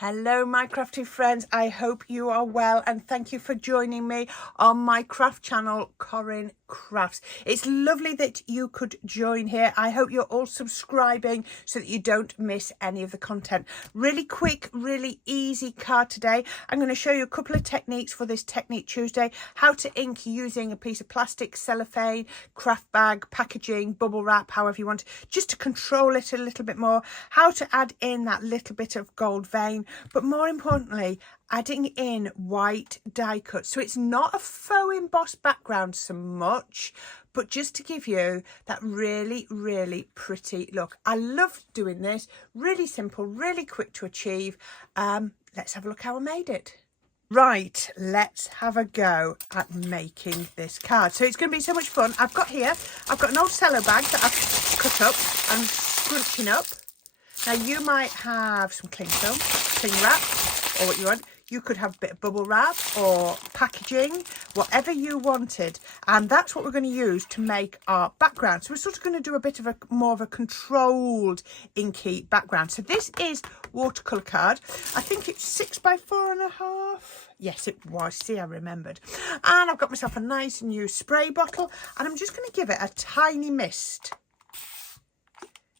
Hello my crafty friends, I hope you are well and thank you for joining me on my craft channel Corrine Crafts. It's lovely that you could join here. I hope you're all subscribing so that you don't miss any of the content. Really quick, really easy card today. I'm going to show you a couple of techniques for this Technique Tuesday. How to ink using a piece of plastic, cellophane, craft bag, packaging, bubble wrap, however you want, just to control it a little bit more. How to add in that little bit of gold vein, but more importantly, adding in white die cut. So it's not a faux embossed background so much, but just to give you that really, really pretty look. I love doing this. Really simple, really quick to achieve. Let's have a look how I made it. Right, let's have a go at making this card. So it's going to be so much fun. I've got an old cello bag that I've cut up and scrunching up. Now you might have some cling film, cling wrap, or what you want. You could have a bit of bubble wrap or packaging, whatever you wanted. And that's what we're going to use to make our background. So we're sort of going to do a bit of a more of a controlled inky background. So this is watercolour card. I think it's 6 by 4.5. Yes, it was. See, I remembered. And I've got myself a nice new spray bottle and I'm just going to give it a tiny mist.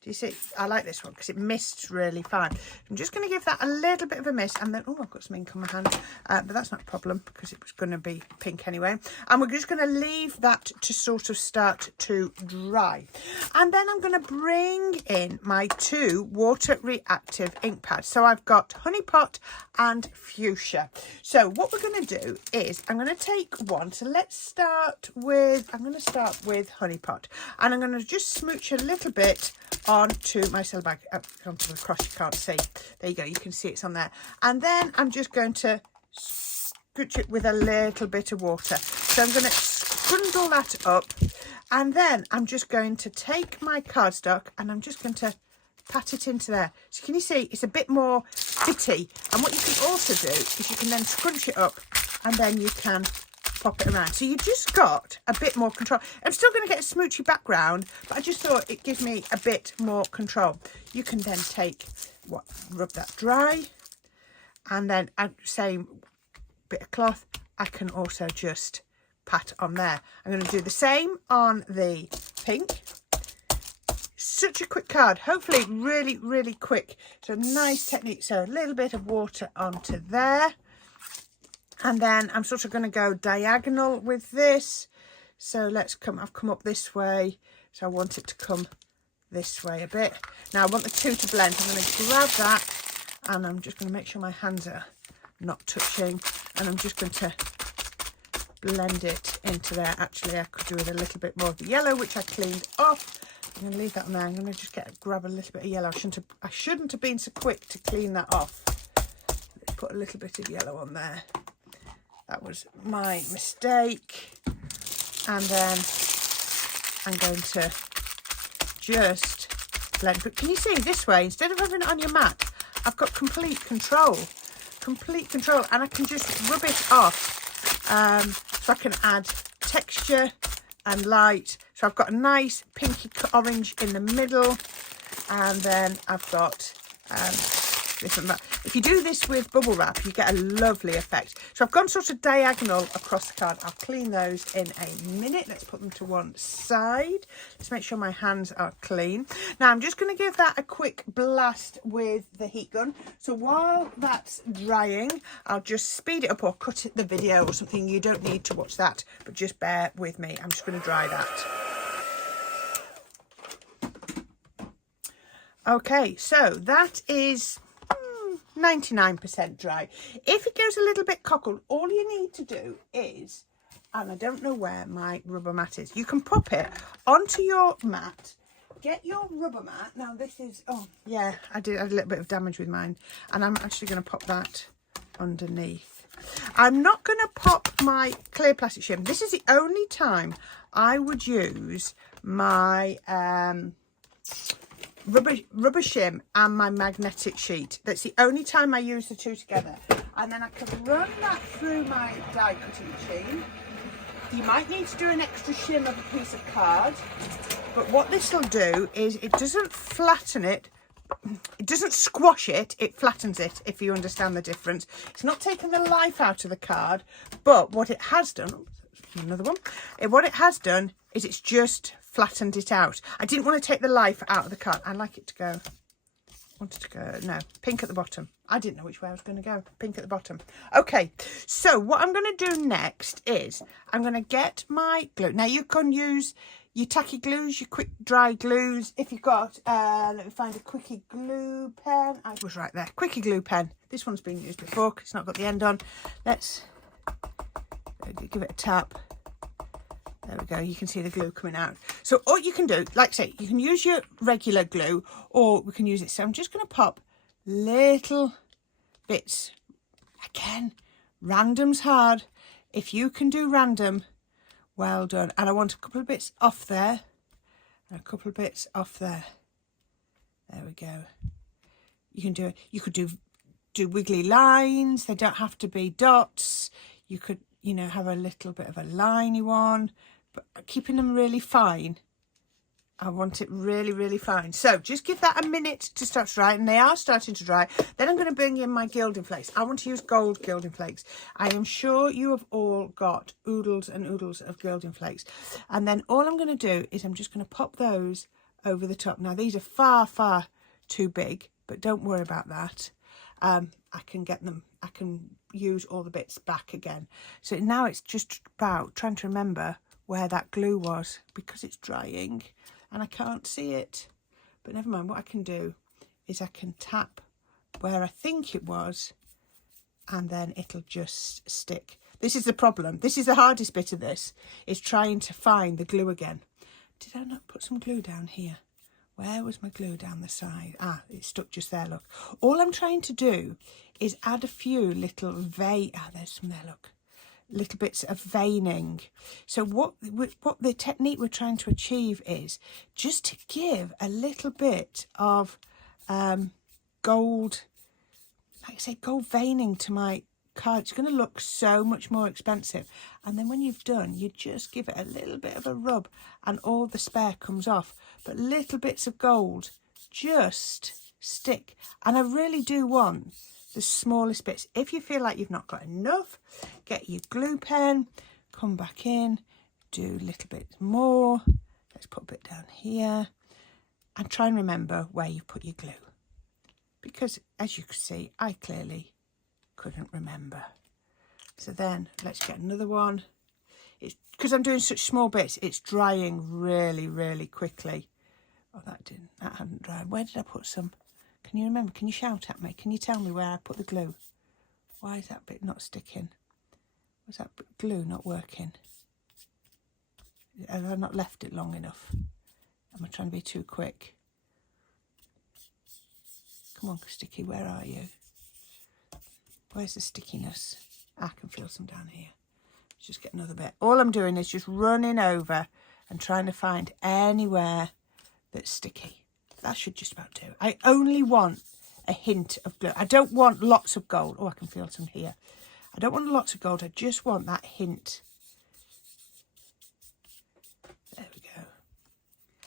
You see, I like this one because it mists really fine. I'm just going to give that a little bit of a mist and then, oh, I've got some ink on my hand, but that's not a problem because it was going to be pink anyway. And we're just going to leave that to sort of start to dry. And then I'm going to bring in my 2 water reactive ink pads. So I've got Honey Pot and Fuchsia. So what we're going to do is I'm going to take one. So let's start with, I'm going to start with Honey Pot. And I'm going to just smooch a little bit onto my cello bag, onto the cross, you can't see. There you go, you can see it's on there. And then I'm just going to scooch it with a little bit of water. So I'm going to scrundle that up. And then I'm just going to take my cardstock and I'm just going to pat it into there. So can you see it's a bit more bitty? And what you can also do is you can then scrunch it up and then you can pop it around. So you just got a bit more control. I'm still going to get a smoochy background, but I just thought it gives me a bit more control. You can then take rub that dry, and then same bit of cloth. I can also just pat on there. I'm going to do the same on the pink. Such a quick card, hopefully really, really quick. So nice technique. So a little bit of water onto there. And then I'm sort of going to go diagonal with this. So I've come up this way. So I want it to come this way a bit. Now I want the 2 to blend. I'm going to grab that and I'm just going to make sure my hands are not touching. And I'm just going to blend it into there. Actually, I could do with a little bit more of the yellow, which I cleaned off. I'm going to leave that on there. I'm going to just grab a little bit of yellow. I shouldn't have been so quick to clean that off. Let's put a little bit of yellow on there. That was my mistake. And then I'm going to just blend. But can you see this way, instead of having it on your mat, I've got complete control. Complete control. And I can just rub it off. So I can add texture and light. So I've got a nice pinky orange in the middle. And then I've got this and that. If you do this with bubble wrap, you get a lovely effect. So I've gone sort of diagonal across the card. I'll clean those in a minute. Let's put them to one side. Let's make sure my hands are clean. Now I'm just going to give that a quick blast with the heat gun. So while that's drying, I'll just speed it up or cut the video or something. You don't need to watch that, but just bear with me. I'm just going to dry that. Okay, so that is 99% dry. If it goes a little bit cockled, all you need to do is, and I don't know where my rubber mat is, you can pop it onto your mat. Get your rubber mat. Now this is, oh yeah, I had a little bit of damage with mine, and I'm actually going to pop that underneath. I'm not going to pop my clear plastic shim. This is the only time I would use my rubber shim and my magnetic sheet. That's the only time I use the 2 together. And then I can run that through my die cutting machine. You might need to do an extra shim of a piece of card, but what this will do is it doesn't flatten it, it doesn't squash it, it flattens it, if you understand the difference. It's not taking the life out of the card, but what it has done, another one, what it has done is it's just flattened it out. I didn't want to take the life out of the card. I like it to go, wanted to go, no, pink at the bottom. I didn't know which way I was going to go. Pink at the bottom. Okay, so what I'm going to do next is I'm going to get my glue. Now you can use your tacky glues, your quick dry glues. If you've got, let me find a quickie glue pen. I was right there. Quickie glue pen. This one's been used before because it's not got the end on. Let's give it a tap. There we go. You can see the glue coming out. So all you can do, like I say, you can use your regular glue or we can use it. So I'm just going to pop little bits. Again, random's hard. If you can do random, well done. And I want a couple of bits off there and a couple of bits off there. There we go. You can do it. You could do wiggly lines. They don't have to be dots. You could, you know, have a little bit of a liney one, but keeping them really fine. I want it really, really fine. So just give that a minute to start to dry, and they are starting to dry. Then I'm going to bring in my gilding flakes. I want to use gold gilding flakes. I am sure you have all got oodles and oodles of gilding flakes. And then all I'm going to do is I'm just going to pop those over the top. Now these are far, far too big, but don't worry about that. I can get them, I can use all the bits back again. So now it's just about trying to remember where that glue was because it's drying. And I can't see it, but never mind. What I can do is I can tap where I think it was and then it'll just stick. This is the problem. This is the hardest bit of this, is trying to find the glue again. Did I not put some glue down here? Where was my glue down the side? Ah, it's stuck just there, look. All I'm trying to do is add a few little there's some there, look. Little bits of veining. So what the technique we're trying to achieve is just to give a little bit of gold, like I say, gold veining to my card. It's going to look so much more expensive. And then when you've done, you just give it a little bit of a rub and all the spare comes off. But little bits of gold just stick. And I really do want the smallest bits. If you feel like you've not got enough, get your glue pen, come back in, do a little bit more. Let's put a bit down here and try and remember where you put your glue, because as you can see, I clearly couldn't remember. So then let's get another one. It's because I'm doing such small bits, it's drying really, really quickly. Oh, that hadn't dried. Where did I put some? Can you remember? Can you shout at me? Can you tell me where I put the glue? Why is that bit not sticking? Was that glue not working? Have I not left it long enough? Am I trying to be too quick? Come on, Sticky, where are you? Where's the stickiness? I can feel some down here. Let's just get another bit. All I'm doing is just running over and trying to find anywhere that's sticky. That should just about do. I only want a hint of glue. I don't want lots of gold. Oh, I can feel some here. I don't want lots of gold. I just want that hint. There we go.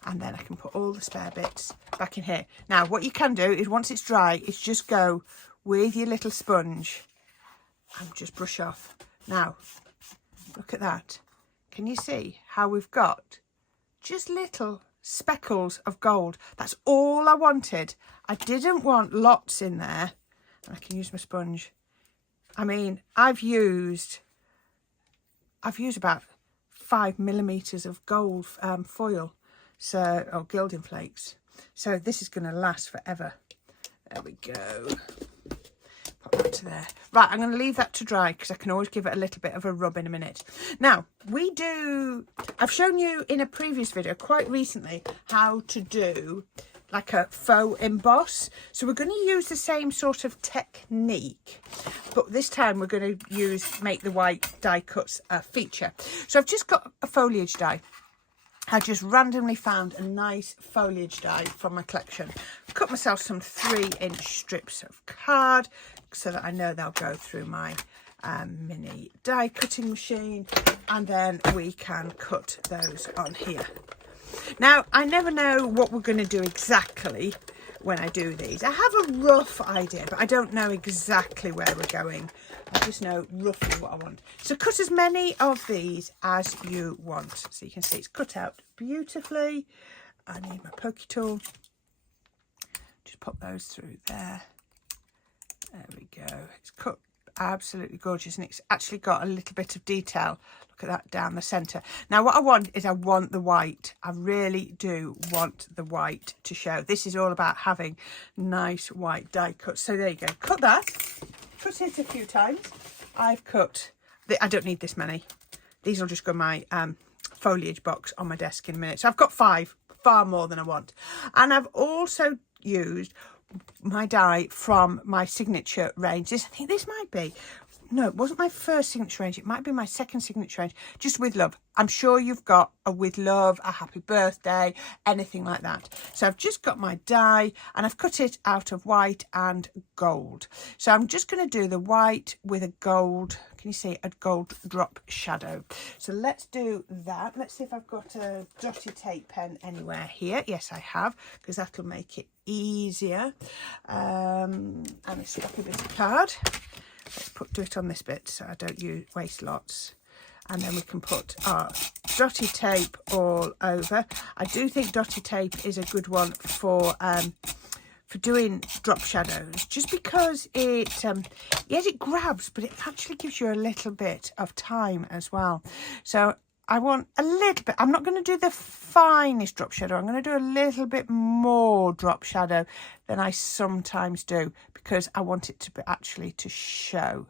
And then I can put all the spare bits back in here. Now, what you can do is once it's dry, is just go with your little sponge and just brush off. Now, look at that. Can you see how we've got just little speckles of gold? That's all I wanted. I didn't want lots in there. And I can use my sponge. I mean, I've used about 5 millimeters of gold foil, or gilding flakes. So this is going to last forever. There we go. Pop that to there. Right, I'm going to leave that to dry because I can always give it a little bit of a rub in a minute. Now, I've shown you in a previous video quite recently how to do like a faux emboss. So we're going to use the same sort of technique, but this time we're going to make the white die cuts a feature. So I've just got a foliage die. I just randomly found a nice foliage die from my collection. Cut myself some 3-inch strips of card so that I know they'll go through my mini die cutting machine, and then we can cut those on here. Now, I never know what we're going to do exactly, when I do these. I have a rough idea, but I don't know exactly where we're going. I just know roughly what I want. So cut as many of these as you want. So you can see it's cut out beautifully. I need my pokey tool. Just pop those through there. There we go. It's cut absolutely gorgeous, and it's actually got a little bit of detail. Look at that down the centre. Now what I want is I want the white. I really do want the white to show. This is all about having nice white die cuts. So there you go. Cut that. Cut it a few times. I've cut, I don't need this many. These will just go in my foliage box on my desk in a minute. So I've got 5, far more than I want. And I've also used my die from my signature range. I think this might be, no, it wasn't my first signature range. It might be my second signature range, just with love. I'm sure you've got a with love, a happy birthday, anything like that. So I've just got my die and I've cut it out of white and gold. So I'm just going to do the white with a gold, can you see, a gold drop shadow. So let's do that. Let's see if I've got a dotty tape pen anywhere here. Yes, I have, because that'll make it easier. And a scrappy bit of card. Let's do it on this bit so I don't waste lots. And then we can put our dotty tape all over. I do think dotty tape is a good one for doing drop shadows, just because it yes, it grabs, but it actually gives you a little bit of time as well. So I want a little bit. I'm not going to do the finest drop shadow. I'm going to do a little bit more drop shadow than I sometimes do, because I want it to be actually to show.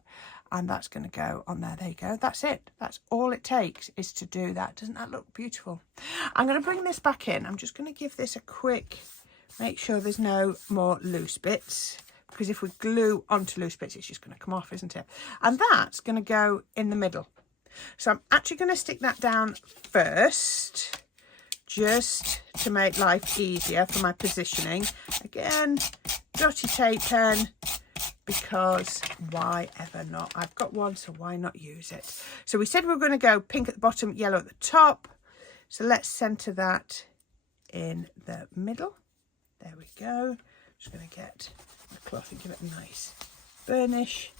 And that's going to go on there. There you go. That's it. That's all it takes is to do that. Doesn't that look beautiful? I'm going to bring this back in. I'm just going to give this a quick, make sure there's no more loose bits, because if we glue onto loose bits, it's just going to come off, isn't it? And that's going to go in the middle. So I'm actually going to stick that down first, just to make life easier for my positioning. Again, dotty tape pen, because why ever not? I've got one, so why not use it? So we said we were going to go pink at the bottom, yellow at the top. So let's centre that in the middle. There we go. Just going to get the cloth and give it a nice burnish.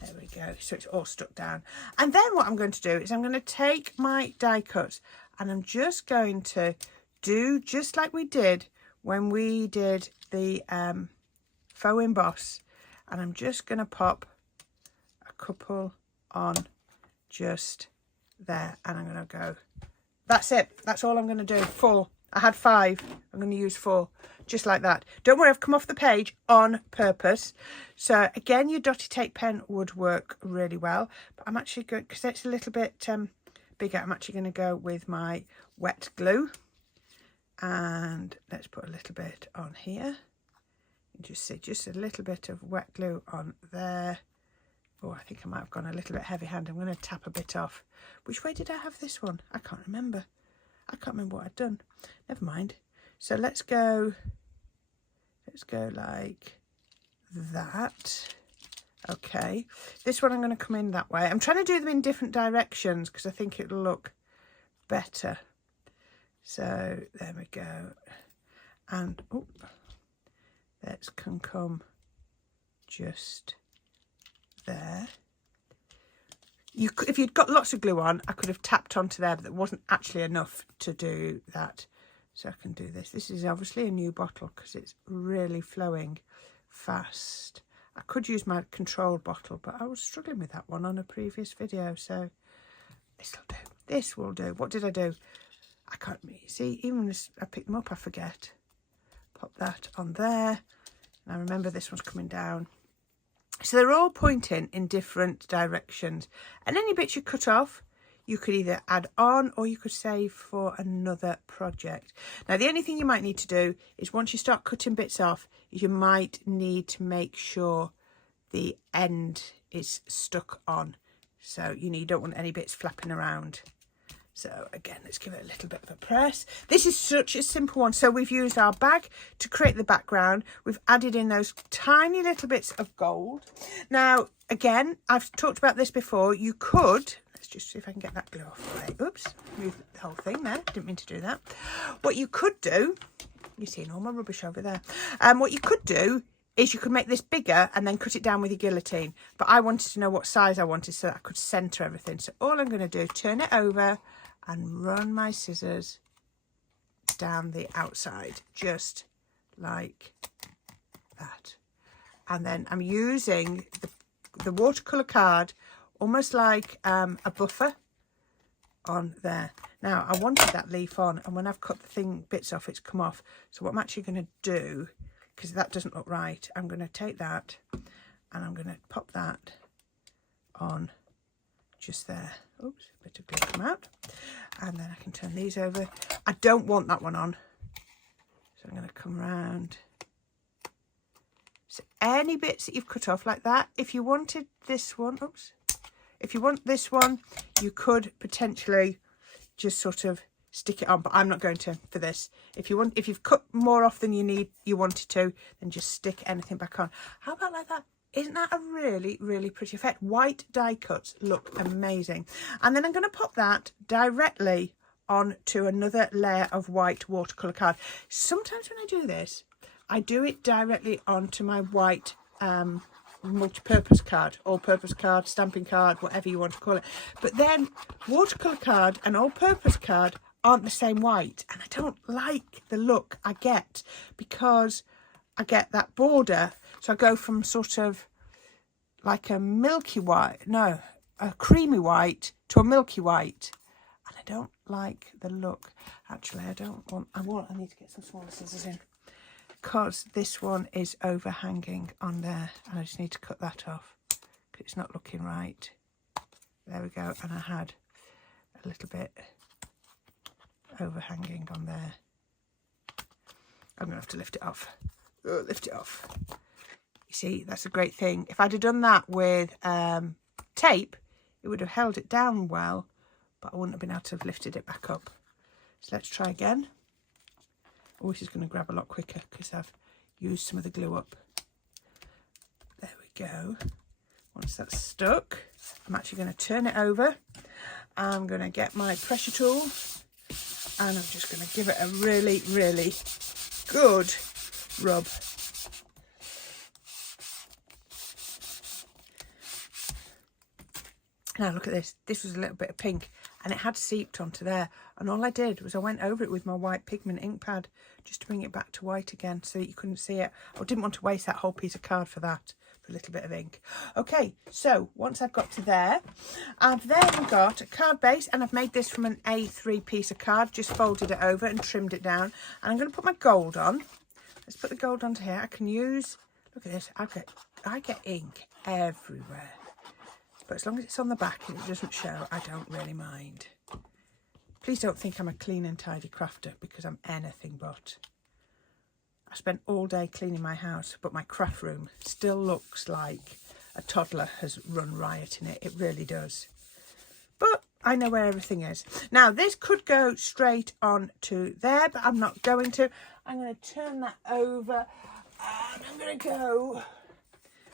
There we go. So it's all stuck down. And then what I'm going to do is I'm going to take my die cuts and I'm just going to do just like we did when we did the faux emboss. And I'm just going to pop a couple on just there. And I'm going to go. That's it. That's all I'm going to do. 4. I had 5. I'm going to use 4. Just like that. Don't worry, I've come off the page on purpose. So again, your dotty tape pen would work really well. But I'm actually good, because it's a little bit bigger. I'm actually going to go with my wet glue. And let's put a little bit on here. You just see just a little bit of wet glue on there. Oh, I think I might have gone a little bit heavy handed. I'm going to tap a bit off. Which way did I have this one? I can't remember. I can't remember what I'd done. Never mind. So let's go like that. Okay. This one I'm going to come in that way. I'm trying to do them in different directions because I think it'll look better. So there we go. And oh, that can come just there. You could, if you'd got lots of glue on, I could have tapped onto there, but there wasn't actually enough to do that. So I can do this. This is obviously a new bottle because it's really flowing fast. I could use my controlled bottle, but I was struggling with that one on a previous video. So this'll do. This will do. What did I do? I can't see. Even as I picked them up, I forget. Pop that on there. And I remember this one's coming down. So they're all pointing in different directions. And any bits you cut off, you could either add on or you could save for another project. Now, the only thing you might need to do is once you start cutting bits off, you might need to make sure the end is stuck on. So you don't want any bits flapping around. So again, let's give it a little bit of a press. This is such a simple one. So we've used our bag to create the background. We've added in those tiny little bits of gold. Now, again, I've talked about this before. You could, let's just see if I can get that glue off the way. Oops, move the whole thing there. Didn't mean to do that. What you could do You're seeing all my rubbish over there. What you could do is you could make this bigger and then cut it down with your guillotine. But I wanted to know what size I wanted so that I could centre everything. So all I'm going to do, turn it over and run my scissors down the outside, just like that. And then I'm using the watercolour card almost like a buffer on there. Now, I wanted that leaf on, and when I've cut the bits off, it's come off. So what I'm actually going to do, because that doesn't look right, I'm going to take that and I'm going to pop that on just there. Oops, a bit of glue come out. And then I can turn these over. I don't want that one on, so I'm going to come around. So any bits that you've cut off like that, if you wanted this one, oops, if you want this one, you could potentially just sort of stick it on, but I'm not going to for this. If you've cut more off than you wanted to, then just stick anything back on. How about like that? Isn't that a really, really pretty effect? White die cuts look amazing. And then I'm going to pop that directly onto another layer of white watercolour card. Sometimes when I do this, I do it directly onto my white multi-purpose card, all-purpose card, stamping card, whatever you want to call it. But then watercolour card and all-purpose card aren't the same white, and I don't like the look I get because I get that border. So I go from sort of like a milky white, no, a creamy white to a milky white, and I don't like the look. Actually, I need to get some smaller scissors in, because this one is overhanging on there, and I just need to cut that off because it's not looking right. There we go. And I had a little bit overhanging on there. I'm gonna have to lift it off. Lift it off. You see, that's a great thing. If I'd have done that with tape, it would have held it down well, but I wouldn't have been able to have lifted it back up. So let's try again. Oh, this is going to grab a lot quicker because I've used some of the glue up. There we go. Once that's stuck, I'm actually going to turn it over. I'm going to get my pressure tool, and I'm just going to give it a really, really good rub. Now look at this. This was a little bit of pink, and it had seeped onto there, and all I did was I went over it with my white pigment ink pad just to bring it back to white again so that you couldn't see it. I didn't want to waste that whole piece of card for that, for a little bit of ink. Okay, so once I've got to there, I've then got a card base, and I've made this from an A3 piece of card, just folded it over and trimmed it down, and I'm going to put my gold on. Let's put the gold onto here. I can use, look at this, I get ink everywhere. But as long as it's on the back and it doesn't show, I don't really mind. Please don't think I'm a clean and tidy crafter, because I'm anything but. I spent all day cleaning my house, but my craft room still looks like a toddler has run riot in it. It really does. But I know where everything is. Now, this could go straight on to there, but I'm not going to. I'm going to turn that over, and I'm going to go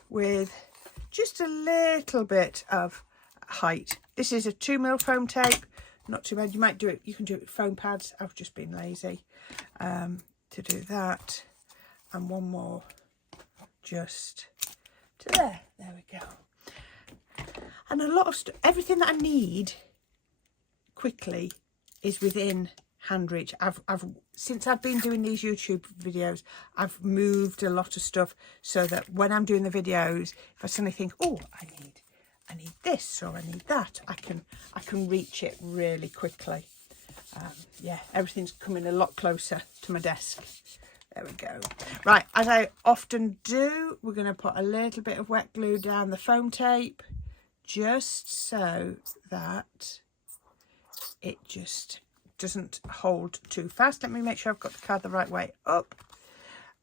with just a little bit of height. This is a 2mm foam tape, not too bad. You might do it, you can do it with foam pads. I've just been lazy to do that. And one more just to there. There we go. And a lot of stuff, everything that I need quickly is within hand reach. Since I've been doing these YouTube videos, I've moved a lot of stuff so that when I'm doing the videos, if I suddenly think, oh, I need this or I need that, I can reach it really quickly. Yeah, everything's coming a lot closer to my desk. There we go. Right, as I often do, we're going to put a little bit of wet glue down the foam tape, just so that it just doesn't hold too fast. Let me make sure I've got the card the right way up,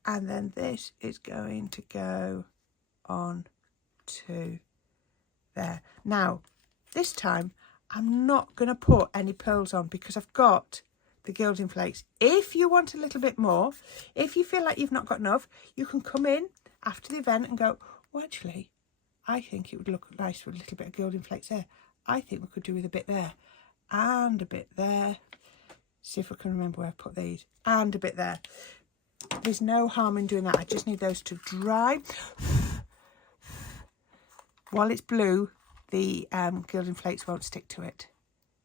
and then this is going to go on to there. Now this time I'm not going to put any pearls on because I've got the gilding flakes. If you want a little bit more, if you feel like you've not got enough, you can come in after the event and go, well, actually I think it would look nice with a little bit of gilding flakes there. I think we could do with a bit there and a bit there. See if I can remember where I put these, and a bit there. there's no harm in doing that. I just need those to dry. While it's blue, the gilding flakes won't stick to it.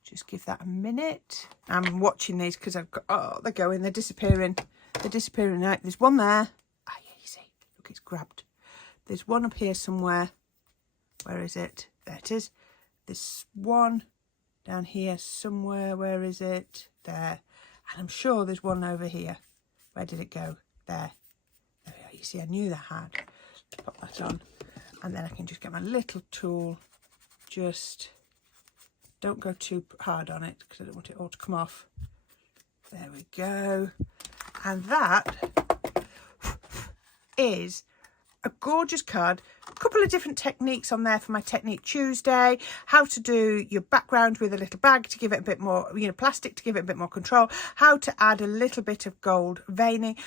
Just give that a minute. I'm watching these because I've got, oh, they're going, they're disappearing. They're disappearing. Right, there's one there. Ah, yeah, you see. Look, it's grabbed. There's one up here somewhere. Where is it? There it is. There's one down here somewhere. Where is it? There. And I'm sure there's one over here. Where did it go? There. There we are. You see, I knew that had. Pop that on. And then I can just get my little tool. Just don't go too hard on it because I don't want it all to come off. There we go. And that is a gorgeous card. A couple of different techniques on there for my Technique Tuesday. How to do your background with a little bag to give it a bit more, plastic to give it a bit more control. How to add a little bit of gold veining,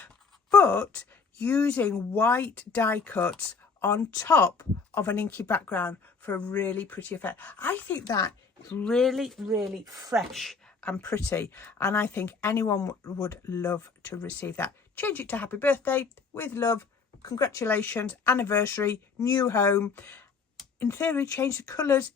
but using white die cuts on top of an inky background for a really pretty effect. I think that is really, really fresh and pretty, and I think anyone would love to receive that. Change it to happy birthday, with love, congratulations, anniversary, new home. In theory, change the colours,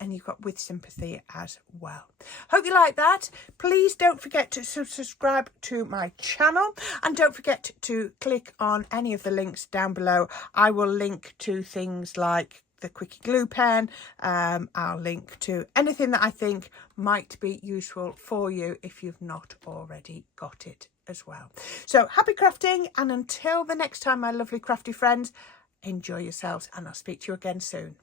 and you've got with sympathy as well. Hope you like that. Please don't forget to subscribe to my channel, and don't forget to click on any of the links down below. I will link to things like the Quickie glue pen. I'll link to anything that I think might be useful for you if you've not already got it as well. So happy crafting, and until the next time, my lovely crafty friends, enjoy yourselves, and I'll speak to you again soon.